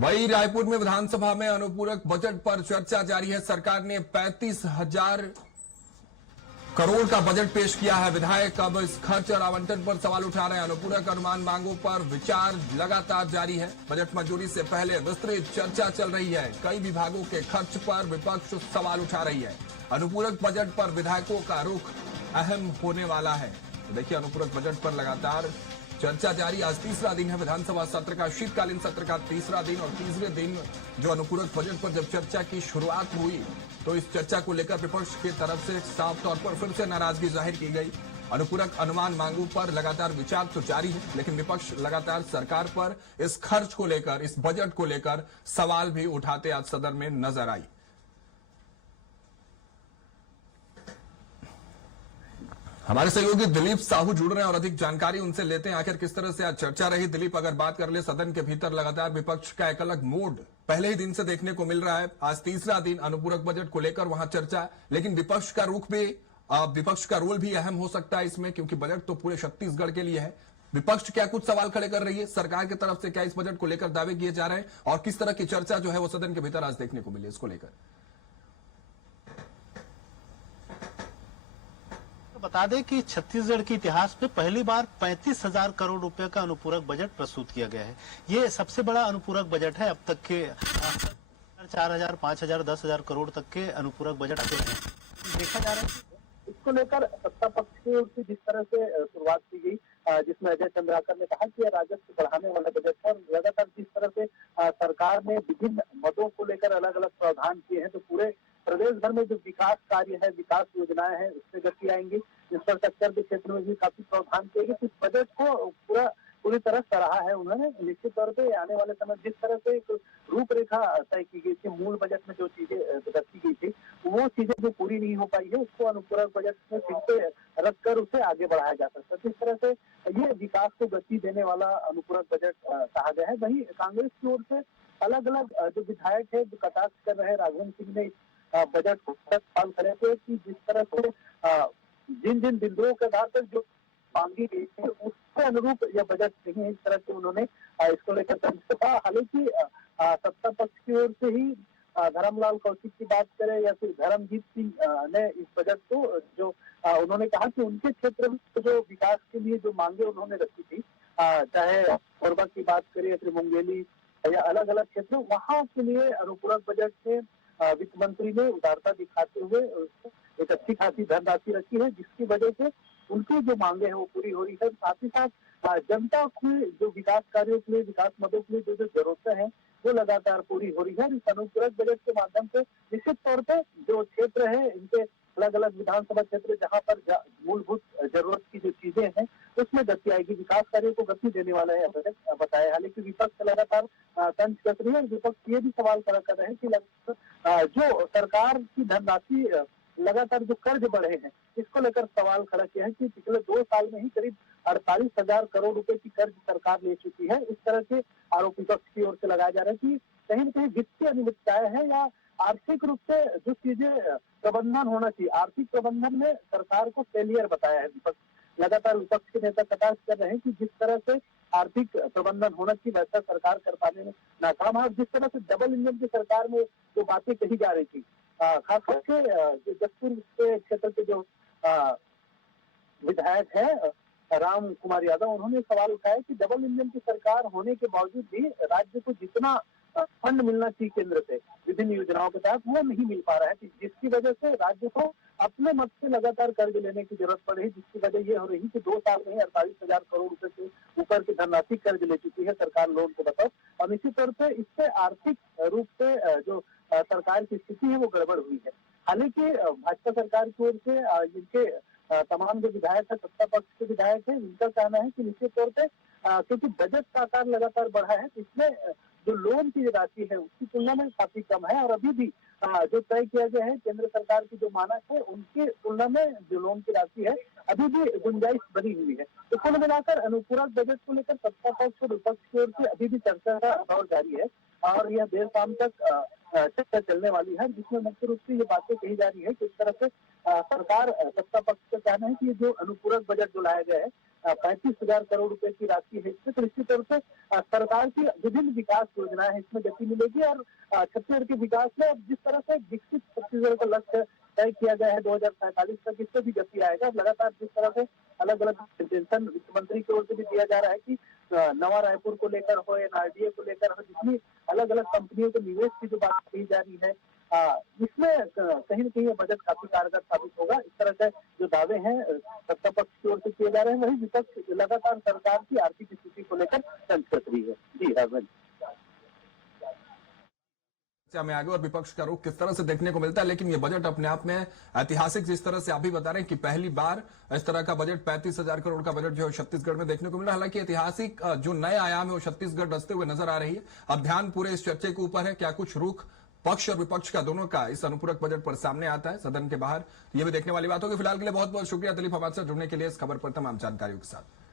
वहीं रायपुर में विधानसभा में अनुपूरक बजट पर चर्चा जारी है। सरकार ने 35,000 करोड़ का बजट पेश किया है। विधायक अब इस खर्च और आवंटन पर सवाल उठा रहे हैं। अनुपूरक अनुमान मांगों पर विचार लगातार जारी है। बजट मंजूरी से पहले विस्तृत चर्चा चल रही है। कई विभागों के खर्च पर विपक्ष सवाल उठा रही है। अनुपूरक बजट पर विधायकों का रुख अहम होने वाला है। तो देखिए, अनुपूरक बजट पर लगातार चर्चा जारी। आज तीसरा दिन है विधानसभा सत्र का, शीतकालीन सत्र का तीसरा दिन, और तीसरे दिन जो अनुपूरक बजट पर जब चर्चा की शुरुआत हुई तो इस चर्चा को लेकर विपक्ष की तरफ से साफ तौर पर फिर से नाराजगी जाहिर की गई। अनुपूरक अनुमान मांगों पर लगातार विचार तो जारी है, लेकिन विपक्ष लगातार सरकार पर इस खर्च को लेकर, इस बजट को लेकर सवाल भी उठाते आज सदन में नजर आई। हमारे सहयोगी दिलीप साहू जुड़ रहे हैं और अधिक जानकारी उनसे लेते हैं। आखिर किस तरह से आज चर्चा रही। दिलीप, अगर बात कर ले, सदन के भीतर लगातार विपक्ष का एक अलग मूड पहले ही दिन से देखने को मिल रहा है। आज तीसरा दिन अनुपूरक बजट को लेकर वहां चर्चा, लेकिन विपक्ष का रुख भी, विपक्ष का रोल भी अहम हो सकता है इसमें, क्योंकि बजट तो पूरे छत्तीसगढ़ के लिए है। विपक्ष क्या कुछ सवाल खड़े कर रही है सरकार की तरफ से? क्या इस बजट को लेकर दावे किए जा रहे हैं और किस तरह की चर्चा जो है वो सदन के भीतर आज देखने को मिली इसको लेकर? बता दें कि छत्तीसगढ़ के इतिहास में पहली बार 35,000 करोड़ रुपए का अनुपूरक बजट प्रस्तुत किया गया है। ये सबसे बड़ा अनुपूरक बजट है अब तक के। 4,000, 5,000, 10,000 करोड़ तक के अनुपूरक बजट आते हैं। देखा जा रहा है इसको लेकर सत्ता पक्ष की ओर से जिस तरह से शुरुआत की गई, जिसमें अजय चंद्राकर ने कहा कि यह राजस्व बढ़ाने वाला बजट है, और लगातार जिस तरह से सरकार ने विभिन्न मदों को लेकर अलग अलग प्रावधान किए हैं, तो पूरे प्रदेश भर में जो विकास कार्य है, विकास योजनाएं हैं, उससे गति आएंगी। इंफ्रास्ट्रक्चर के क्षेत्र में भी काफी प्रावधान किए गए। इस बजट को पूरी तरह सराहा है उन्होंने। निश्चित तौर पे आने वाले समय जिस तरह से एक रूपरेखा तय की गई थी, मूल बजट में जो चीजें रखी गई थी, वो चीजें जो पूरी नहीं हो पाई है, उसको अनुपूरक बजट में फिर से रखकर उसे आगे बढ़ाया जा सकता है। जिस तरह से ये विकास को गति देने वाला अनुपूरक बजट कहा गया है। वहीं कांग्रेस की ओर से अलग अलग जो विधायक है, जो कटाक्ष कर रहे हैं, राघवन सिंह ने बजट को सवाल करे थे कि जिस तरह से जिन जिन बिंदुओं के आधार पर जो मांगी गई थी उसके अनुरूप यह बजट नहीं है, इस तरह से उन्होंने इसको लेकर कहा। हालांकि सत्ता पक्ष की ओर से ही धर्मलाल कौशिक की बात करें या फिर धर्मजीत सिंह ने इस बजट को जो उन्होंने कहा कि उनके क्षेत्र में जो विकास के लिए जो मांगे उन्होंने रखी थी, चाहे कोरबा की बात करें या फिर मुंगेली या अलग अलग क्षेत्र, वहां के लिए अनुपूरक बजट में वित्त मंत्री ने उदारता दिखाते हुए एक अच्छी खासी धनराशि रखी है, जिसकी वजह से उनकी जो मांगे हैं वो पूरी हो रही है। साथ ही साथ जनता की जो विकास कार्यों के लिए, विकास मदों के लिए जो जो जरूरतें हैं वो लगातार पूरी हो रही है। इस अनुपूरक बजट के माध्यम से निश्चित तौर पर जो क्षेत्र है, इनके अलग अलग विधानसभा क्षेत्र जहां पर मूलभूत जरूरत की जो चीजें हैं उसमें गति आएगी, विकास कार्यों को गति देने वाला है बजट बताया। हालांकि विपक्ष लगातार तंज कस रही है और विपक्ष ये भी सवाल खड़ा कर रहे हैं कि जो सरकार की धनराशि लगातार जो कर्ज बढ़े हैं, इसको लेकर सवाल खड़ा किया है कि पिछले 2 साल में ही करीब 48,000 करोड़ रुपए की कर्ज सरकार ले चुकी है। इस तरह के आरोप विपक्ष की ओर से लगाया जा रहा है कि कहीं न कहीं वित्तीय अनियमितताएं हैं या आर्थिक रूप से जो चीजें प्रबंधन होना चाहिए, आर्थिक प्रबंधन में सरकार को फेलियर बताया है विपक्ष। लगातार विपक्ष के नेता कटाक्ष कर रहे हैं कि जिस तरह से आर्थिक प्रबंधन होना चाहिए वैसा सरकार कर पाने में नाकाम है। जिस तरह से डबल इंजन की सरकार में जो बातें कही जा रही थी, खास करके जसपुर के क्षेत्र के जो विधायक है राम कुमार यादव, उन्होंने सवाल उठाया कि डबल इंजन की सरकार होने के बावजूद भी राज्य को जितना फंड मिलना चाहिए केंद्र से विभिन्न योजनाओं के तहत वो नहीं मिल पा रहा है, जिसकी वजह से राज्य को अपने मत से लगातार कर्ज लेने की जरूरत पड़ रही, जिसकी वजह ये हो रही कि 2 साल में ही 48,000 करोड़ रुपए से ऊपर की धनराशि कर्ज ले चुकी है सरकार लोन के बताओ। और निश्चित तौर पर इससे आर्थिक रूप से जो सरकार की स्थिति है वो गड़बड़ हुई है। हालांकि भाजपा सरकार की ओर से जिनके तमाम जो विधायक है, सत्ता पक्ष के विधायक है, उनका कहना है कि निश्चित तौर पे क्योंकि बजट का आकार लगातार बढ़ा है, इसमें जो लोन की राशि है उसकी तुलना में काफी कम है, और अभी भी जो तय किया गया है केंद्र सरकार की जो मानक है उनकी तुलना में जो लोन की राशि है अभी भी गुंजाइश बनी हुई है। तो कुल मिलाकर अनुपूरक बजट को लेकर सत्ता पक्ष और विपक्ष की ओर से अभी भी चर्चा का दौर जारी है। और यह देर शाम तक चर्चा चलने वाली है, जिसमें मुख्य रूप से ये बातें कही जा रही है कि इस तरह से सरकार सत्ता पक्ष का कहना है कि ये जो अनुपूरक बजट जो लाया गया है 35,000 करोड़ रुपए की राशि है, इसमें तो निश्चित तौर से सरकार की विभिन्न विकास योजनाएं हैं, इसमें गति मिलेगी और छत्तीसगढ़ के विकास में अब जिस तरह से विकसित छत्तीसगढ़ का लक्ष्य तय किया गया है 2047 तक, इससे भी गति आएगा। लगातार जिस तरह से अलग अलग टेंशन वित्त मंत्री की ओर से भी दिया जा रहा है कि नवा रायपुर को लेकर हो, एनआरडीए को लेकर हो, जितनी अलग अलग कंपनियों के निवेश की जो बात कही जा रही है, इसमें कहीं न कहीं ये बजट काफी कारगर साबित होगा। इस तरह से जो दावे हैं सत्ता पक्ष की ओर से किए जा रहे हैं, वही विपक्ष लगातार सरकार की आर्थिक स्थिति को लेकर तंज कस रही है। जी राघवन में आगे और विपक्ष का रुख किस तरह से देखने को मिलता है, लेकिन ये बजट अपने आप में ऐतिहासिक, जिस तरह से आप भी बता रहे हैं कि पहली बार इस तरह का बजट 35,000 करोड़ का बजट जो है छत्तीसगढ़ में देखने को मिल रहा है। हालांकि ऐतिहासिक जो नए आयाम है वो छत्तीसगढ़ रचते हुए नजर आ रही है। अब ध्यान पूरे इस चर्चे के ऊपर है, क्या कुछ रुख पक्ष और विपक्ष का दोनों का इस अनुपूरक बजट पर सामने आता है सदन के बाहर, ये भी देखने वाली बात होगी। फिलहाल के लिए बहुत बहुत शुक्रिया दिलीप हमारे साथ जुड़ने के लिए, इस खबर पर तमाम जानकारियों के साथ।